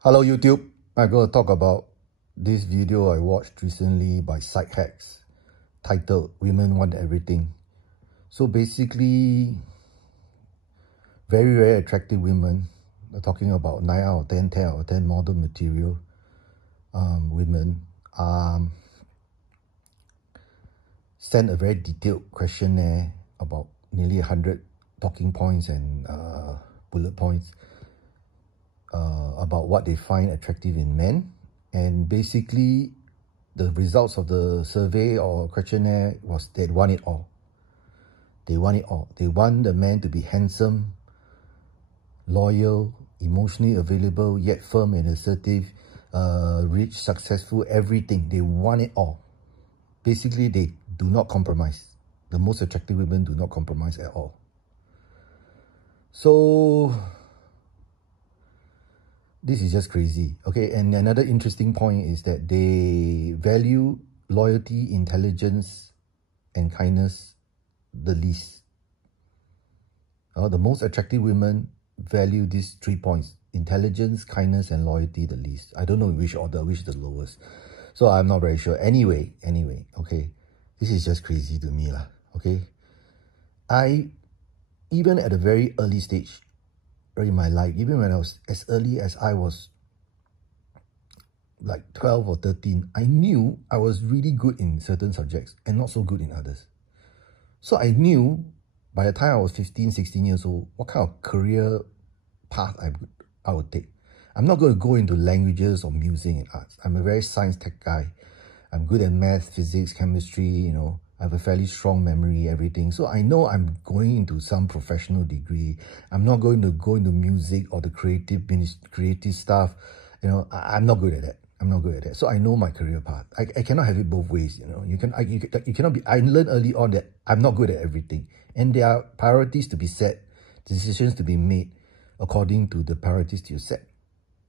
Hello YouTube, I'm going to talk about this video I watched recently by Psychhacks titled Women Want Everything. So basically, very attractive women, they're talking about 9 out of 10, 10 out of 10 model material women, sent a very detailed questionnaire about nearly 100 talking points and bullet points about what they find attractive in men. And basically, the results of the survey or questionnaire was they want it all. They want it all. They want the man to be handsome, loyal, emotionally available, yet firm and assertive, rich, successful, everything. They want it all. Basically, they do not compromise. The most attractive women do not compromise at all. So this is just crazy. Okay, and another interesting point is that they value loyalty, intelligence, and kindness the least. The most attractive women value these 3 points: intelligence, kindness, and loyalty the least. I don't know in which order, which is the lowest. So I'm not very sure. Anyway, okay. This is just crazy to me lah. Okay. Even at a very early stage in my life, even when I was as early as I was like 12 or 13, I knew I was really good in certain subjects and not so good in others. So I knew by the time I was 15, 16 years old, what kind of career path I would take. I'm not going to go into languages or music and arts. I'm a very science tech guy. I'm good at math, physics, chemistry, I have a fairly strong memory, everything. So I know I'm going into some professional degree. I'm not going to go into music or the creative stuff. I'm not good at that. I'm not good at that. So I know my career path. I cannot have it both ways. You cannot be. I learned early on that I'm not good at everything, and there are priorities to be set, decisions to be made according to the priorities you set.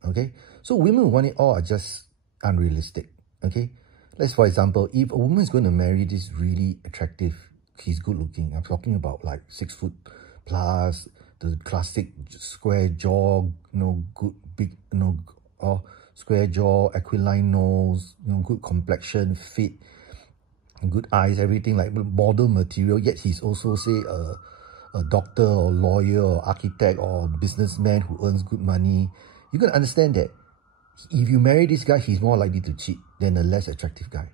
Okay. So women who want it all are just unrealistic. Okay. Let's, for example, if a woman is going to marry this really attractive, he's good looking. I'm talking about like 6 foot plus, the classic square jaw, good big, square jaw, aquiline nose, good complexion, fit, good eyes, everything like model material. Yet he's also, say, a doctor or lawyer or architect or businessman who earns good money. You're going to understand that if you marry this guy, he's more likely to cheat than a less attractive guy.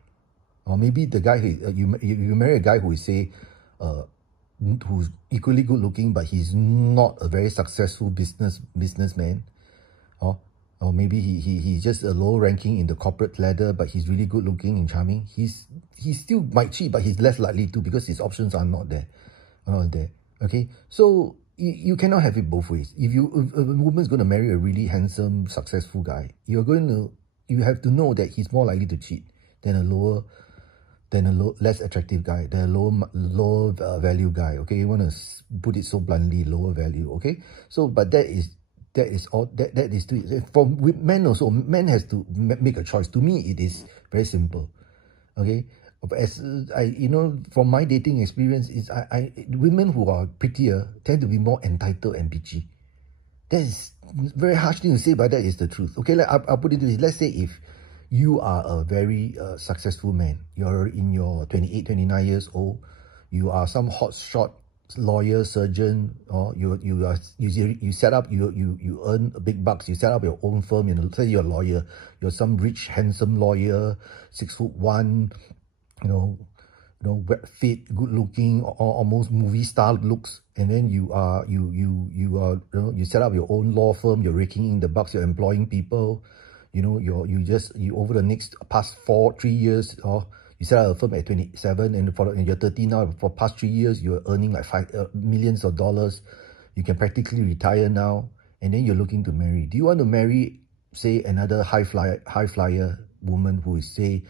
Or maybe the guy, you marry a guy who is, say, who's equally good looking, but he's not a very successful businessman. Or maybe he's just a low ranking in the corporate ladder, but he's really good looking and charming. He still might cheat, but he's less likely to because his options are not there. Okay, so you cannot have it both ways. If a woman's going to marry a really handsome, successful guy, you have to know that he's more likely to cheat than a less attractive guy, than a lower value guy. Okay, you want to put it so bluntly, lower value. Okay, so but that is for men also. Men has to make a choice. To me, it is very simple. Okay. As from my dating experience, is women who are prettier tend to be more entitled and bitchy. That is very harsh thing to say, but that is the truth. Okay, I'll put it this way. Let's say if you are a very successful man, you're in your 28, 29 years old, you are some hotshot lawyer, surgeon, or you earn big bucks, you set up your own firm, say you're a lawyer, you're some rich, handsome lawyer, 6'1", fit, good looking, or almost movie star looks, and then you set up your own law firm, you're raking in the bucks, you're employing people, over the past 3 years, or you set up a firm at 27, and you're 30 now. For past 3 years, you're earning like millions of dollars. You can practically retire now, and then you're looking to marry. Do you want to marry, say, another high flyer woman who is, say,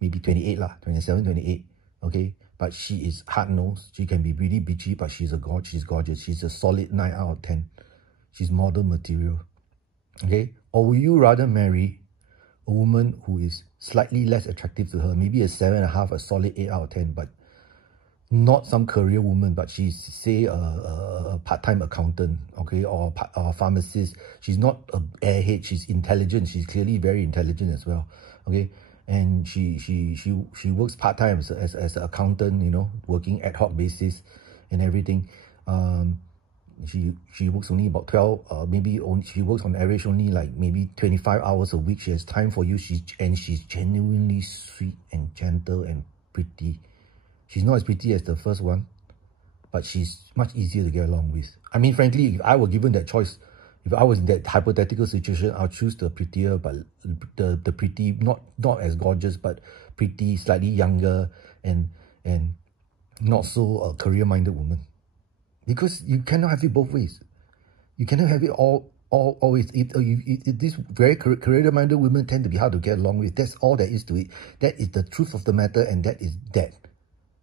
maybe 28 lah, 27, 28, okay? But she is hard-nosed. She can be really bitchy, but she's gorgeous. She's a solid 9 out of 10. She's model material, okay? Or will you rather marry a woman who is slightly less attractive to her, maybe a 7.5, a solid 8 out of 10, but not some career woman, but she's, say, a part-time accountant, okay, or a pharmacist. She's not an airhead. She's intelligent. She's clearly very intelligent as well, okay. And she works part-time as an accountant, you know, working ad hoc basis and everything. She works only about 12, maybe only, she works on average only like maybe 25 hours a week. She has time for you. She's genuinely sweet and gentle and pretty. She's not as pretty as the first one, but she's much easier to get along with. I mean, frankly, if I were given that choice, if I was in that hypothetical situation, I'll choose the prettier, but the pretty, not as gorgeous, but pretty, slightly younger, and not so career-minded woman. Because you cannot have it both ways. You cannot have it always. These very career-minded women tend to be hard to get along with. That's all there is to it. That is the truth of the matter, and that is that.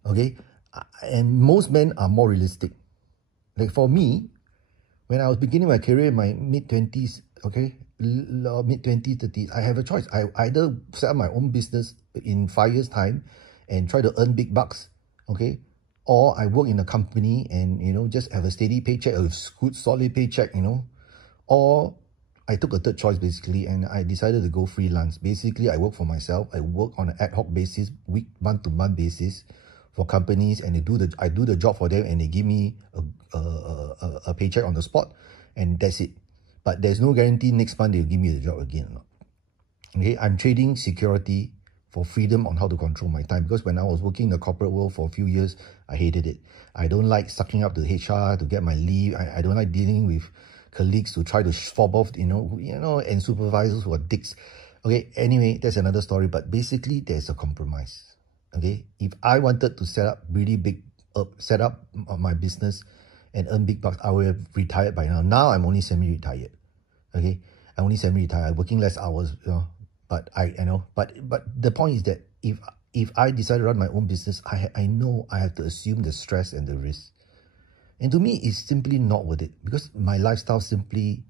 Okay? And most men are more realistic. Like for me, when I was beginning my career in my mid-20s, okay, mid-20s, 30s, I have a choice. I either set up my own business in 5 years' time and try to earn big bucks, okay, or I work in a company and, you know, just have a steady paycheck, a good solid paycheck, you know, or I took a third choice basically and I decided to go freelance. Basically, I work for myself. I work on an ad hoc basis, month-to-month basis for companies, and I do the job for them, and they give me a paycheck on the spot, and that's it. But there's no guarantee next month they'll give me the job again or not. Okay, I'm trading security for freedom on how to control my time, because when I was working in the corporate world for a few years, I hated it. I don't like sucking up to HR to get my leave. I don't like dealing with colleagues who try to fob off, you know, and supervisors who are dicks. Okay, anyway, that's another story. But basically, there's a compromise. Okay, if I wanted to set up really big, set up my business and earn big bucks, I would have retired by now. Now I'm only semi-retired. Okay, I'm only semi-retired, working less hours, you know. But but the point is that if I decide to run my own business, I know I have to assume the stress and the risk. And to me, it's simply not worth it, because my lifestyle simply,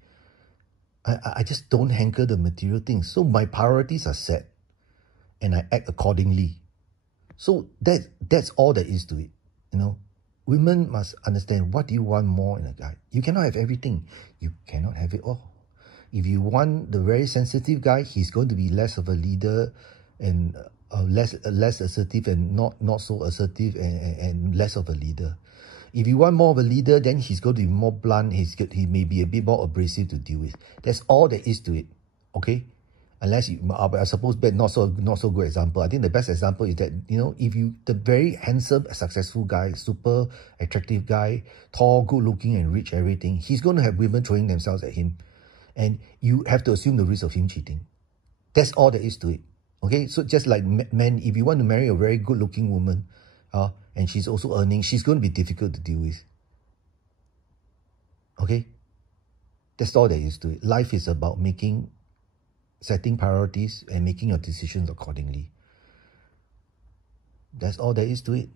I just don't hanker the material things. So my priorities are set and I act accordingly. So that's all there is to it, you know. Women must understand, what do you want more in a guy? You cannot have everything. You cannot have it all. If you want the very sensitive guy, he's going to be less of a leader and less assertive, and not so assertive, and less of a leader. If you want more of a leader, then he's going to be more blunt. He may be a bit more abrasive to deal with. That's all there is to it. Okay? Unless you, I suppose, not so good example. I think the best example is that, you know, if you, the very handsome, successful guy, super attractive guy, tall, good looking, and rich, everything, he's going to have women throwing themselves at him. And you have to assume the risk of him cheating. That's all there is to it. Okay? So just like men, if you want to marry a very good-looking woman, and she's also earning, she's going to be difficult to deal with. Okay? That's all there is to it. Life is about setting priorities and making your decisions accordingly. That's all there is to it.